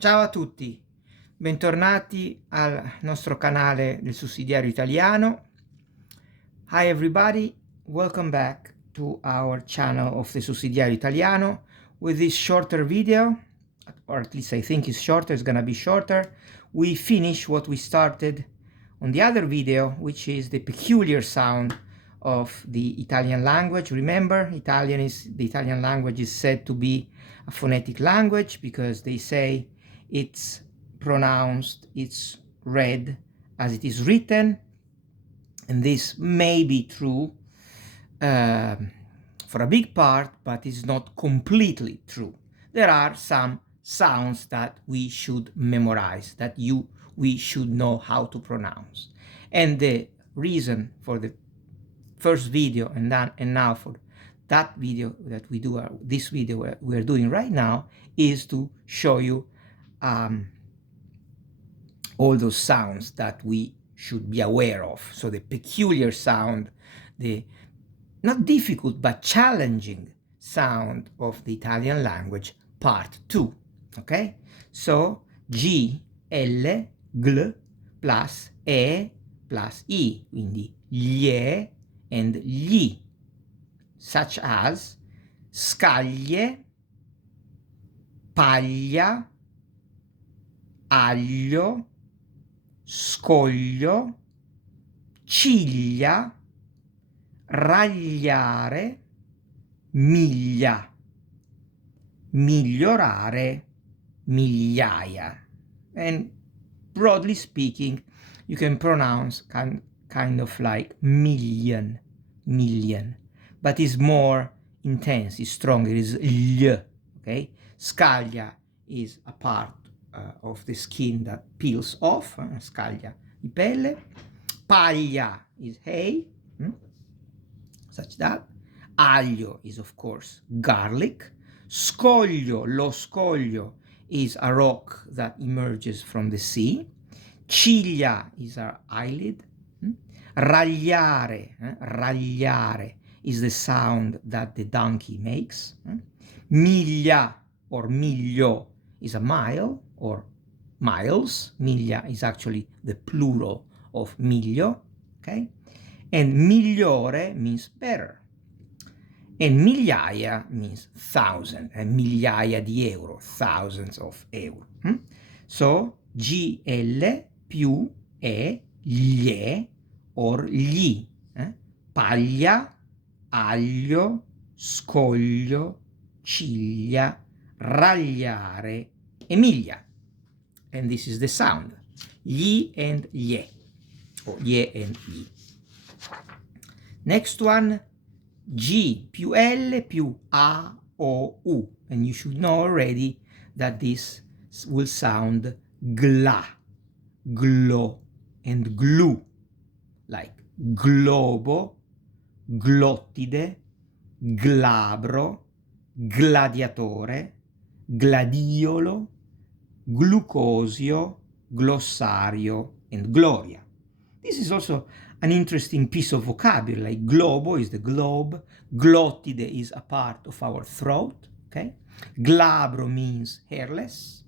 Ciao a tutti, bentornati al nostro canale del sussidiario italiano. Hi everybody, welcome back to our channel of the sussidiario italiano with this shorter video, or at least I think it's shorter, it's gonna be shorter. We finish what we started on the other video, which is the peculiar sound of the Italian language. Remember, the Italian language is said to be a phonetic language because they say it's pronounced, it's read as it is written, and this may be true for a big part, but it's not completely true. There are some sounds that we should memorize, that we should know how to pronounce. And the reason for the first video and now for that video that we do, this video we're doing right now, is to show you all those sounds that we should be aware of. So the peculiar sound, the not difficult but challenging sound of the Italian language, part 2. Okay? So G, L, GL plus E plus I, quindi glie and gli, such as scaglie, paglia, aglio, scoglio, ciglia, ragliare, miglia, migliorare, migliaia. And broadly speaking, you can pronounce kind of like million, but it's more intense, it's stronger, it's l, okay? Scaglia is a part of the skin that peels off, scaglia di pelle. Paglia is hay, such that. Aglio is, of course, garlic. Scoglio, lo scoglio, is a rock that emerges from the sea. Ciglia is our eyelid. Ragliare, ragliare is the sound that the donkey makes. Miglia or miglio is a mile or miles. Miglia is actually the plural of miglio, okay? And migliore means better. And migliaia means thousand, and migliaia di euro, thousands of euro. So GL più E, glie or gli. Paglia, aglio, scoglio, ciglia, ragliare e miglia. And this is the sound. Gli and glie, or glie and gli. Next one, G più L più A O U. And you should know already that this will sound gla, glo, and glu, like globo, glottide, glabro, gladiatore, gladiolo, glucosio, glossario, and gloria. This is also an interesting piece of vocabulary, like globo is the globe, glottide is a part of our throat, okay? Glabro means hairless.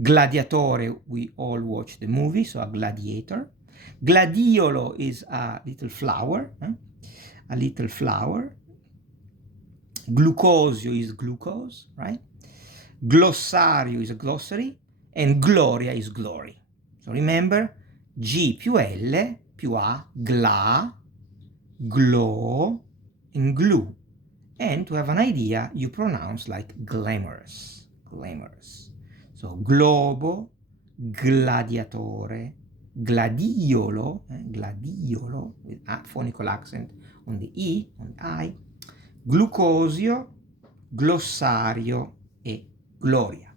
Gladiatore, we all watch the movie, so a gladiator. Gladiolo is a little flower, a little flower. Glucosio is glucose, right? Glossario is a glossary, and gloria is glory. So remember, G più L più A, gla, glo, and glu. And to have an idea, you pronounce like glamorous, glamorous. So globo, gladiatore, gladiolo, gladiolo, with a phonical accent on the E, on the I, glucosio, glossario, e gloria.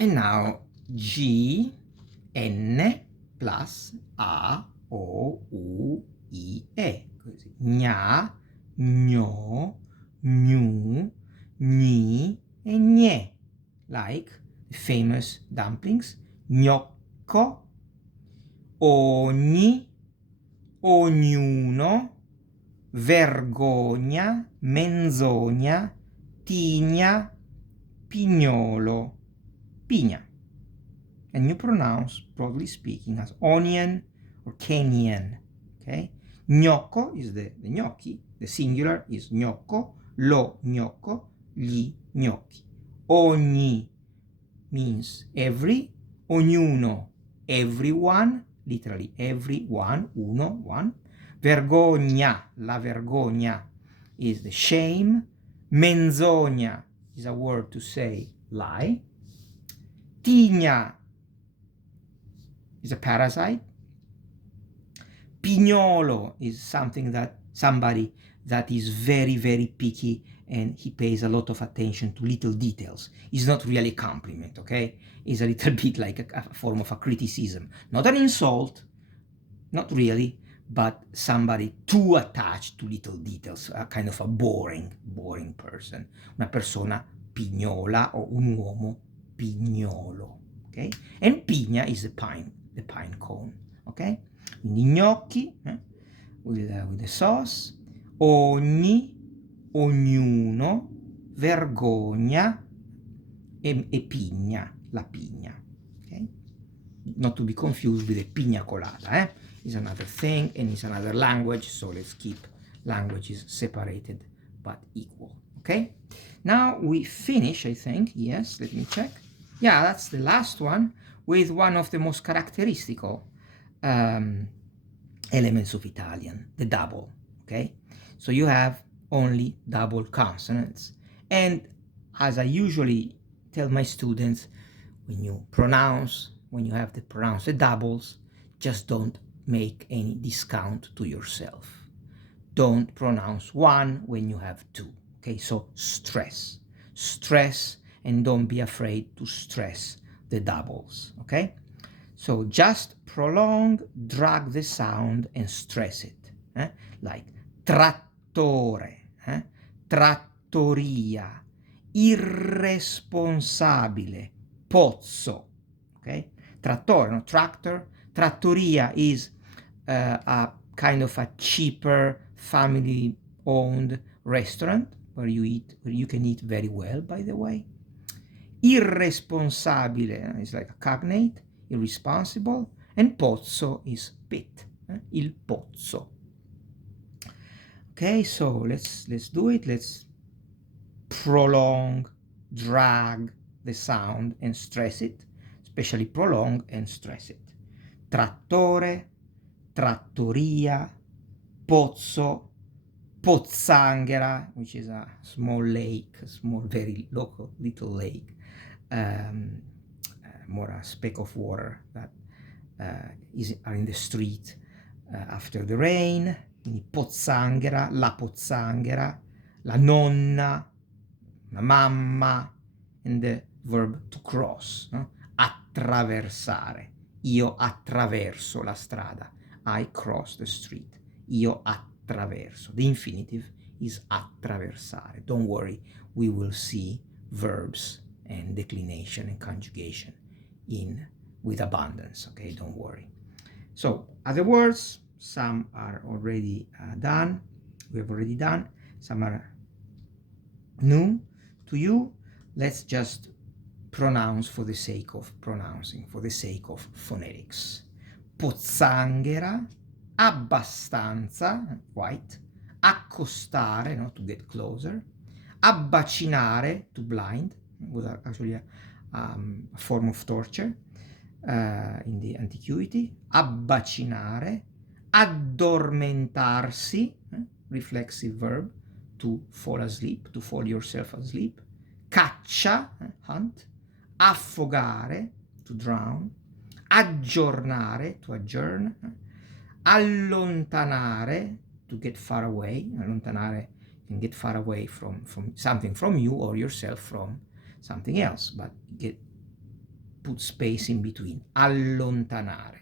And now G, N plus A, O, U, I, E. Così. Gna, gno, gnu, gni, e gne. Like the famous dumplings. Gnocco, ogni, ognuno, vergogna, menzogna, tigna, pignolo, pigna. And you pronounce, broadly speaking, as onion or Kenyan, okay? Gnocco is the gnocchi, the singular is gnocco, lo gnocco, gli gnocchi. Ogni means every, ognuno, everyone, literally everyone, uno, one. Vergogna, la vergogna is the shame. Menzogna is a word to say lie. Tigna is a parasite. Pignolo is somebody that is very, very picky and he pays a lot of attention to little details. It's not really a compliment, okay? It's a little bit like a form of a criticism. Not an insult, not really, but somebody too attached to little details, a kind of a boring person. Una persona pignola o un uomo pignolo, okay? And pigna is the pine cone, okay? Quindi gnocchi with the sauce, ogni, ognuno, vergogna e pigna, la pigna, okay? Not to be confused with the pina colada, It's another thing and it's another language, so let's keep languages separated but equal, okay? Now we finish, I think, yes, let me check. Yeah, that's the last one, with one of the most characteristical elements of Italian, the double, okay? So you have only double consonants. And as I usually tell my students, when you have to pronounce the doubles, just don't make any discount to yourself. Don't pronounce one when you have two, okay? So stress, and don't be afraid to stress the doubles, okay? So just prolong, drag the sound and stress it, like trattore, trattoria, irresponsabile, pozzo, okay? Trattore, no? Tractor. Trattoria is a kind of a cheaper family-owned restaurant where you can eat very well, by the way. Irresponsabile is like a cognate, irresponsible, and pozzo is pit, il pozzo. Okay, so let's do it. Let's prolong, drag the sound and stress it, especially prolong and stress it. Trattore, trattoria, pozzo, pozzanghera, which is a small lake, a small, very local little lake, more a speck of water that are in the street after the rain. Quindi pozzanghera, la nonna, la mamma, and the verb to cross, no? Attraversare. Io attraverso la strada. I cross the street. Io attraverso. The infinitive is attraversare. Don't worry, we will see verbs and declination and conjugation with abundance, okay? Don't worry. So other words, some are already done. We have already done. Some are new to you. Let's just pronounce for the sake of pronouncing, for the sake of phonetics. Pozzanghera, abbastanza, quite, accostare, no, to get closer, abbacinare, to blind, was actually a form of torture in the antiquity. Abbacinare, addormentarsi, reflexive verb, to fall asleep, to fall yourself asleep. Caccia, hunt. Affogare, to drown. Aggiornare, to adjourn. Allontanare, to get far away. Allontanare can get far away from something from you or yourself from something else, but put space in between. Allontanare.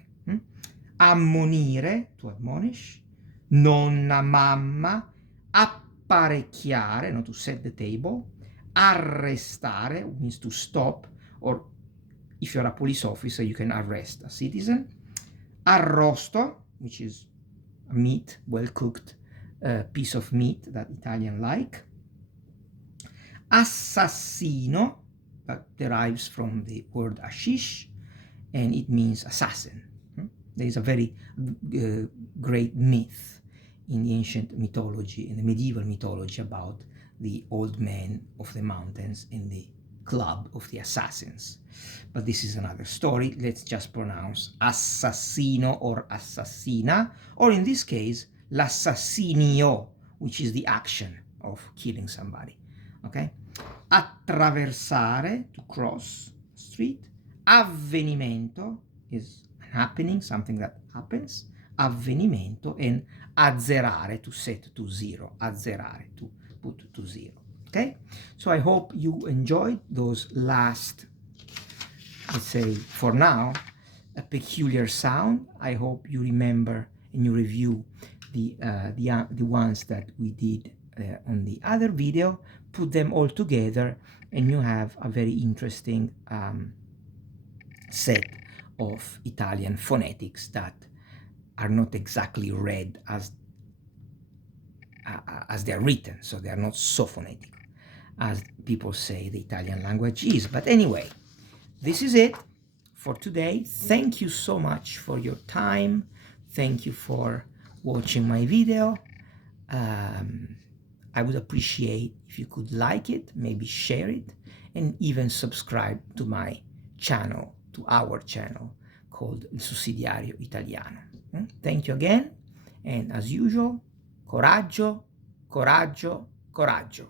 Ammonire, to admonish. Nonna, mamma. Apparecchiare, no, to set the table. Arrestare means to stop, or if you're a police officer, you can arrest a citizen. Arrosto, which is a meat, well cooked piece of meat that Italians like. Assassino, that derives from the word hashish, and it means assassin. There is a very great myth in the ancient mythology, in the medieval mythology, about the old man of the mountains and the club of the assassins. But this is another story. Let's just pronounce assassino or assassina, or in this case, l'assassinio, which is the action of killing somebody. Okay? Attraversare, to cross street. Avvenimento is happening, something that happens. Avvenimento. And azzerare, to set to zero. Azzerare, to put to zero. Okay? So I hope you enjoyed those last, let's say, for now, a peculiar sound. I hope you remember and you review the ones that we did on the other video, put them all together, and you have a very interesting set of Italian phonetics that are not exactly read as they're written, so they are not so phonetic as people say the Italian language is. But anyway, this is it for today. Thank you so much for your time. Thank you for watching my video. I would appreciate if you could like it, maybe share it, and even subscribe to my channel, to our channel called Il Sussidiario Italiano. Thank you again, and as usual, coraggio, coraggio, coraggio.